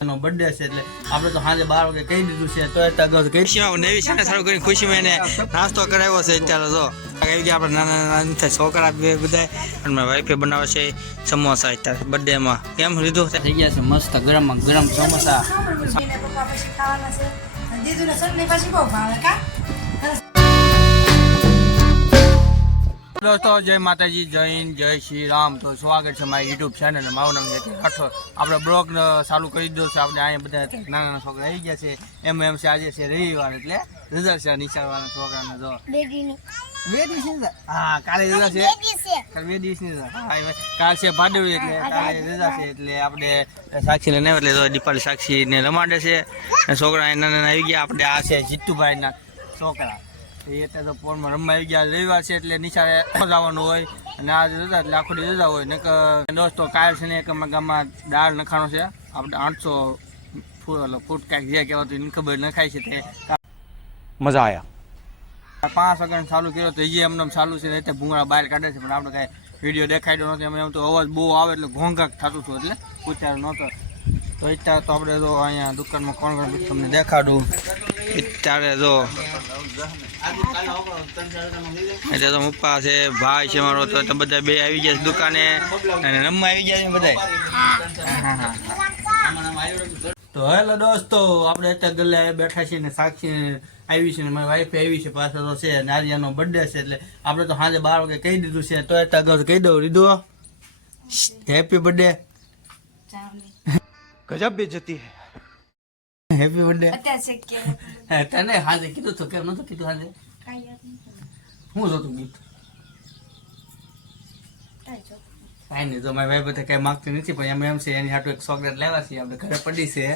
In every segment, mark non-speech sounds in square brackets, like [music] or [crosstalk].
એનો બર્થડે છે એટલે આપણે તો સાંજે બાર વાગે કહી દીધું છે તો એટલે અગાઉ કહી ખુશીમાં નવી શાને સારું કરીને ખુશીમાં એને નાસ્તો કરાવ્યો છે અત્યારે જો આવી ગયા આપણે નાના નાના છોકરા બે બધા અને મારી વાઈફે બનાવે છે સમોસા અત્યારે બર્થડેમાં કેમ લીધું? થઈ ગયા છે મસ્ત ગરમ ગરમ સમોસા. એને પપ્પા પછી ખાવાના છે. અને દીદુને ચટણી પાછી બહુ ભાવે કા? દોસ્તો જય માતાજી જય હિન્દ જય શ્રી રામ. તો સ્વાગત છે મારી યુટ્યુબ ચેનલ મારું નામ છે રાઠોડ. આપણે બ્લોગ ચાલુ કરી દો છે. આપણે અહીંયા બધા નાના નાના છોકરા આવી ગયા છે. એમ એમ છે આજે છે રવિવાર એટલે રજા છે નિશાળવાના છોકરાને જો. બે દિવસ હા કાલે રજા છે. કાલે બે દિવસની રજા. હા કાલ છે ભાદરવી એટલે કાલે રજા છે એટલે આપણે સાક્ષી ને એટલે દીપાલી સાક્ષી ને રમાડે છે. છોકરા નાના નાના આવી ગયા. આપણે આ છે જીતુભાઈના છોકરા. એટલે તો ફોન રમવા ગયા રવિવાર છે એટલે નિશાળે જવાનું હોય અને આજ રજા એટલે આખો દી રજા હોય. ને દોસ્તો કાલ છે ને એક અમારા ગામમાં દાળ નખાણો છે. આપણે આઠસો ફૂટ ફૂટ કાંઈક જે કહેવાતું એની ખબર નખાય છે તે. મજા આવ્યા પાંચ વાગ્યાને ચાલુ કર્યો તો એ એમને ચાલુ છે એટલે ભૂંગળા બહાર કાઢે છે પણ આપણે કાંઈ વીડિયો દેખાડ્યો નથી અમે એમ તો અવાજ બહુ આવે એટલે ઘોંઘાટ થતું હતું એટલે ઉચ્ચાર નહોતો. તો અત્યારે તો આપણે તો અહીંયા દુકાનમાં કોણ કોણ તમને દેખાડું. અત્યારે જો એટલે તો પપ્પા છે, ભાઈ છે મારો, તો તો બધા બે આવી ગયા છે દુકાને. અને રમવા આવી ગયા છે બધા તો હેલો દોસ્તો, આપણે અત્યારે ગલ્લે બેઠા છીએ ને સાક્ષી આવી છે ને મારી વાઈફ આવી છે પાછળ તો છે નારિયાનો બર્થડે છે, એટલે આપણે તો સાંજે બાર વાગે કહી દીધું છે તો અત્યારે કહી દઉં, રીધો હેપી બર્થડે ગજબ બેજતી હે. હેપી બર્થડે તને હાજે કીધું તો કેમ નતો કીધું હાજે? હું જો તું ગીત કાંઈ નહીં તો મારી વાઈફ બધા કાંઈ માગતી નથી પણ એમ એમ છે એની હાટું એક ચોકલેટ લેવા છે આપણે ઘરે પડી છે.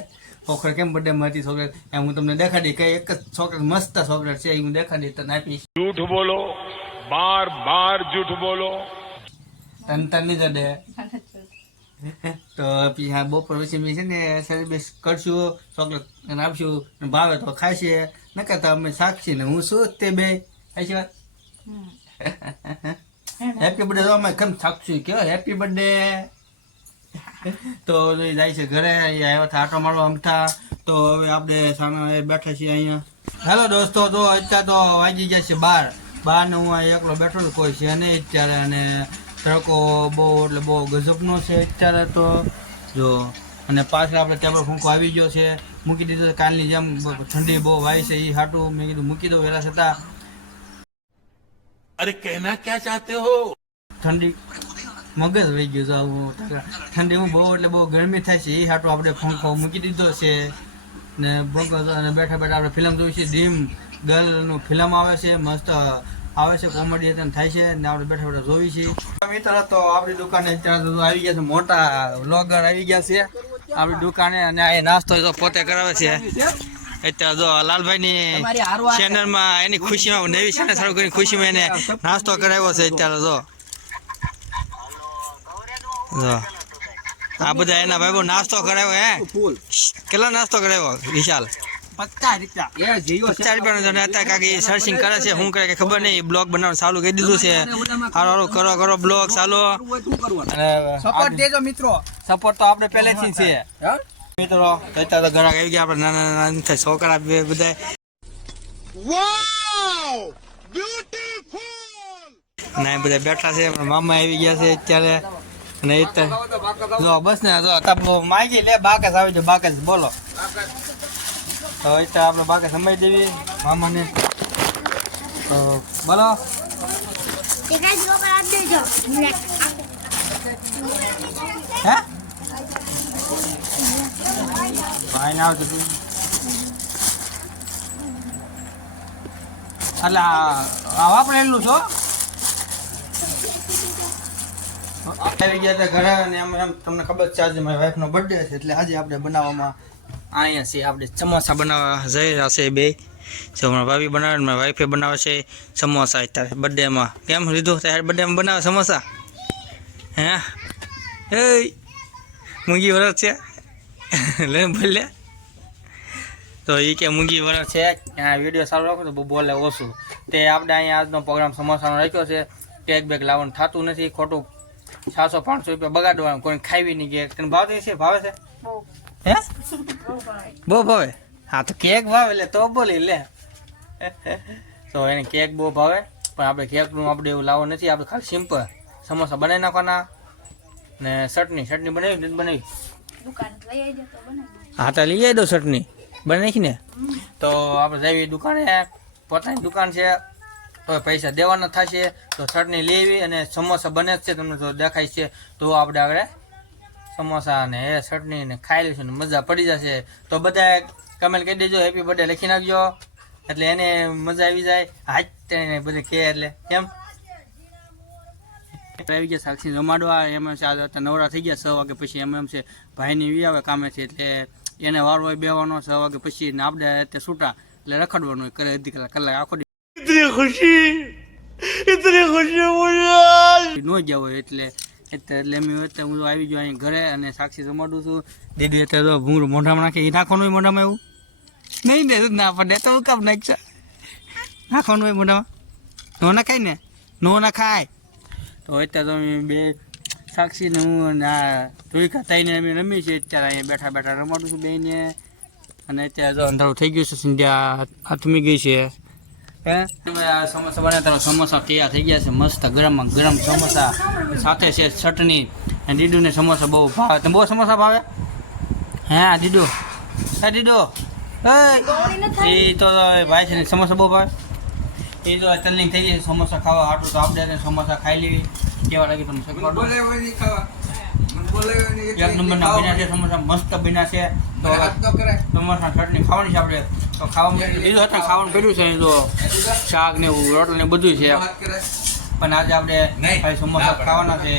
ખોખર કેમ બડે માં હતી એમ હું તમને દેખાડી કઈ એક જ ચોકલેટ મસ્ત ચોકલેટ છે એ હું દેખાડી તને આપી જૂઠ બોલો બાર બાર જૂઠ બોલો. તન તની જ દે. [laughs] તો પછી બપોર પછી મેં છે ને સેલિબ્રેટ કરશું ચોકલેટ અને આપશું ભાવે તો ખાશે નકર તો અમે સાક્ષી ને હું શું તે બે. ખાઈ વાત હેપી બર્થડે તો અમે કેમ સાક્ષી કયો હેપી બર્થડે તો જાય છે ઘરે આવ્યા હતા આટો મારવા અમથા. તો હવે આપણે સામે બેઠા છીએ અહીંયા. હેલો દોસ્તો તો અત્યારે તો વાગી ગયા છે બાર. બાર ને હું એકલો બેઠો કોઈ છે નહીં અત્યારે. અને તડકો બહુ એટલે બહુ ગજબનો છે અત્યારે તો. જો અને પાછળ આપણે ટેબલ ફૂંકો આવી ગયો છે. મૂકી દીધો કાલની જેમ ઠંડી બહુ વાય છે એ હાટું મેં કીધું મૂકી દો વહેલા છતાં. અરે કહેના ક્યાં ચાહતે હો? ઠંડી મગજ વહી ગયું છે આવું ઠંડી હું બહુ એટલે બહુ ગરમી થાય છે એ હાટું આપણે ફંખો મૂકી દીધો છે. ને બંકો અને બેઠા બેઠા આપણે ફિલ્મ જોઈ છે ડ્રીમ ગર્લનું ફિલ્મ આવે છે મસ્ત આવે છે કોમેડી અત્યારે થાય છે ને આપણે બેઠા બેઠા જોઈ છીએ. મિત્ર તો આપણી દુકાને અત્યારે આવી ગયા છે મોટા વ્લોગર આવી ગયા છે. આપણી દુકાને અને આ નાસ્તો તો પોતે કરાવે છે. અત્યારે જો લાલભાઈની ચેનલમાં એની ખુશીમાં નવી ચેનલ સારું કરીને ખુશીમાં એને નાસ્તો કરાવ્યો છે અત્યારે જો. જો. આ બધા એના ભાઈઓ નાસ્તો કરાવ્યો હે? કેટલો નાસ્તો કરાવ્યો વિશાલ? પચાસ રૂપિયા પચાસ રૂપિયાનો હતા કાકી સર્ચિંગ કરે છે શું કરે કે ખબર નહીં બ્લોગ બનાવવાનું ચાલુ કરી દીધું છે. હારો હારો કરો કરો બ્લોગ ચાલો. અને સપોર્ટ દેજો મિત્રો. સપોર્ટ તો આપણે પહેલેથી છે. મિત્રો અત્યારે તો ઘણા આવી ગયા આપણે નાના નાના થાય છોકરા બે બધા. ના એ બધા બેઠા છે મામા આવી ગયા છે અત્યારે. અને અત્યારે જો બસ ને જો માગી લે બાકસ આવી છે બાકસ બોલો. તો અત્યારે આપણે બાકી સમય દેવી. મામાને તો બોલો. હે? ભાઈ ના આવતું એટલે આ આ વાપરેલું છો? આવી ગયા હતા ઘરે અને એમ એમ તમને ખબર છે, આજે મારી વાઈફનો બર્થડે છે, એટલે આજે આપણે બનાવવામાં અહીંયા છે, આપણે સમોસા બનાવવા જઈ રહ્યા છે બે. જો હમણાં ભાભી બનાવે મારા વાઈફે બનાવે છે સમોસા અત્યારે બર્થડેમાં. કેમ લીધું? ત્યારે બર્થડેમાં બનાવે સમોસા? હે? એ મૂંગી વરસ છે. લે બોલ્યા તો એ કે મૂંગી વરસ છે. ત્યાં વીડિયો સારો રાખો તો બોલે ઓછું. તે આપણે અહીંયા આજનો પ્રોગ્રામ સમોસાનો રાખ્યો છે. કેક બેક લાવવાનું થતું નથી. ખોટું સાતસો પાંચસો રૂપિયા બગાડવાનું, કોઈ ખાવી નહીં કે. તને ભાવ છે? ભાવે છે? હે? બહુ ભાવે. હા, તો કેક ભાવે લે, તો બોલી લે. તો એને કેક બહુ ભાવે. પણ આપણે કેકનું આપણે એવું લાવો નથી, આપણે ખાલી સિમ્પલ સમોસા બનાવી નાખવાના. ને ચટણી ચટણી બનાવી નથી બનાવી. હા, તો લઈ આવી દો ચટણી. બનાવી નાખીને તો આપણે જઈએ દુકાને. પોતાની દુકાન છે. તો પૈસા દેવાના થશે. તો ચટણી લેવી અને સમોસા બને જ છે, તમને તો દેખાય છે. તો આપણે આગળ સમોસા ને એ ચટણી ને ખાઈ લઈશું ને મજા પડી જશે. તો બધા કમેન્ટ કહી દેજો. હેપી બર્થડે લખી નાખજો. એટલે એને મજા આવી જાય. હાથ તેને બધે કહે એટલે. કેમ? આવી ગયા સાક્ષી જમાડવા એમ એમ છે આજે અત્યારે નવરા થઈ ગયા. છ વાગે પછી એમ એમ છે. ભાઈની વી આવે કામે છે એટલે એને વાર હોય બેવાનો છ વાગે પછી ને આપણે અત્યારે છૂટા એટલે રખડવાનું હોય. કરે અડધી કલાક. કલાક આખો નો ગયા હોય એટલે એટલે એમ અત્યારે હું આવી ગયો અહીં ઘરે અને સાક્ષી જમાડું છું. દીદી અત્યારે ભૂંગળું મોઢામાં નાખે. નાખવાનું હોય મોઢામાં એવું? નહીં ને ના પડે તો કામ નાખશે નાખવાનું હોય મોઢામાં? નો નાખાય ને? નો ખાય તો અત્યારે તો અમે બે સાક્ષી ને હું અને આ ધોઈકા થઈને અમે રમી છીએ. અત્યારે અહીંયા બેઠા બેઠા રમાડું છું બેને અને અત્યારે તો અંધારું થઈ ગયું છે. સંધ્યા હાથમી ગઈ છે. સમોસા બનાવતા સમોસા તૈયાર થઈ ગયા છે. મસ્ત ગરમ ગરમ સમોસા. સાથે છે ચટણી. અને દીદુને સમોસા બહુ ભાવે. તમે બહુ સમોસા ભાવે? હે દીદુ? હે દીદુ? એ તો ભાઈ છે ને સમોસા બહુ ભાવે. એ તો ચલની થઈ ગઈ છે. સમોસા ખાવા હાટું તો આપણે સમોસા ખાઈ લેવી. કેવા લાગે તમને? એક નંબરના બન્યા છે સમોસા મસ્ત બન્યા છે. તો સમોસા ચટણી ખાવાની છે આપણે. તો ખાવાનું હતું ખાવાનું કર્યું છે તો શાક ને એવું રોટલ ને બધું છે. પણ આજે આપણે ભાઈ સમોસા ખાવાના છે.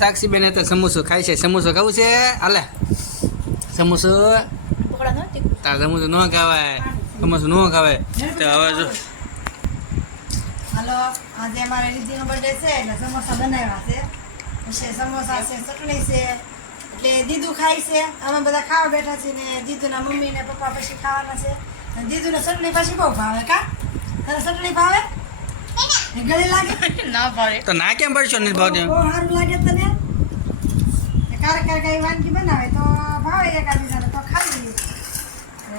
સાક્ષી બેન તો સમોસો ખાય છે. સમોસો ખાવું છે? હાલે. સમોસો? તાર સમોસો ન ખાવાય. સમોસો ન ખાવાય. તો હવે જો. હાલો આજે અમારે દીદીનો બર્થડે છે એટલે સમોસા બનાવ્યા છે. સમોસા છે ચટણી છે એટલે દીદુ ખાય છે. અમે બધા ખાવા બેઠા છીએ ને દીદુના મમ્મી ને પપ્પા પછી ખાવાના છે. દીદુને ચટણી પછી બહુ ભાવે કા? તને ચટણી ભાવે? ગળે લાગે? ના ભાવે. તો ના કેમ પડશો ને ભાવે બહુ સારું લાગે તને? કારે ક્યારેક કઈ વાનગી બનાવે તો ભાવે એકાદ તો ખાઈ લઈએ.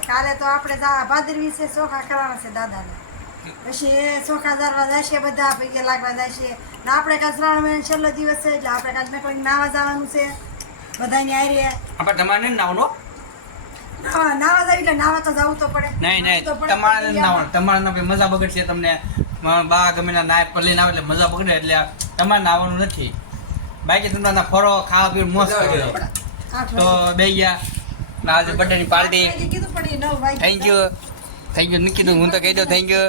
કાલે તો આપણે ભાદરવી છે ચોખા કરવાના છે દાદાને. પછી એ ચોખા જાય છે બધા ભેગે લાગવા જશે. ને આપણે કાલ શ્રાવણ મહિનો છેલ્લો દિવસ છે એટલે આપણે કાલ મેં નાવા જવાનું છે. બધાની આરે આપણે તમારે નાવનો? નાવા નાવા જાવી એટલે નાવા તો જવું તો પડે. નહીં નહીં નાવું તો પડે. તમારે નથી તમારે મજા બગડશે તમને. બા ગમે ના નાય પર લઈને આવે એટલે મજા બગડે એટલે તમારે નાવાનું નથી. બાકી તમને ના ફરો ખાવા પીવું મસ્ત તો બે ગયા. ના આજે બર્થડે ની party. Thank you thank you નહીં હું તો કહી દઉં થેન્ક યુ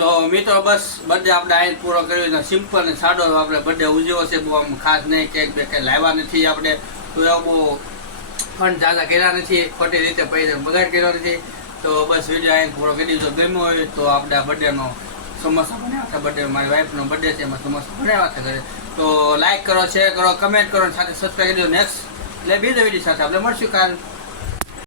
તો મિત્રો, બસ બર્થડે આપણે અહીં પૂરો કર્યો છે. સિમ્પલ ને સાદો આપણે બર્થડે ઉજવ્યો છે. બહુ આમ ખાસ નહીં કેક બે કંઈ લાવ્યા નથી આપણે. તો એવું બહુ ફંડ જાજા કર્યા નથી. ખોટી રીતે પૈસા બગાડ કર્યો નથી. તો બસ વીડિયો અહીં પૂરો કરી દીધો. ગમ્યો હોય તો આપણે આ બર્થડેનો સમોસા બનાવ્યા હતા. બર્થડે મારી વાઈફનો બર્થડે છે. એમાં સમોસા બનાવ્યા હતા ઘરે. તો લાઈક કરો શેર કરો કમેન્ટ કરો સાથે સબસ્ક્રાઈબ કરી દો. નેક્સ્ટ એટલે બીજો વીડિયો સાથે આપણે મળશું કાલ.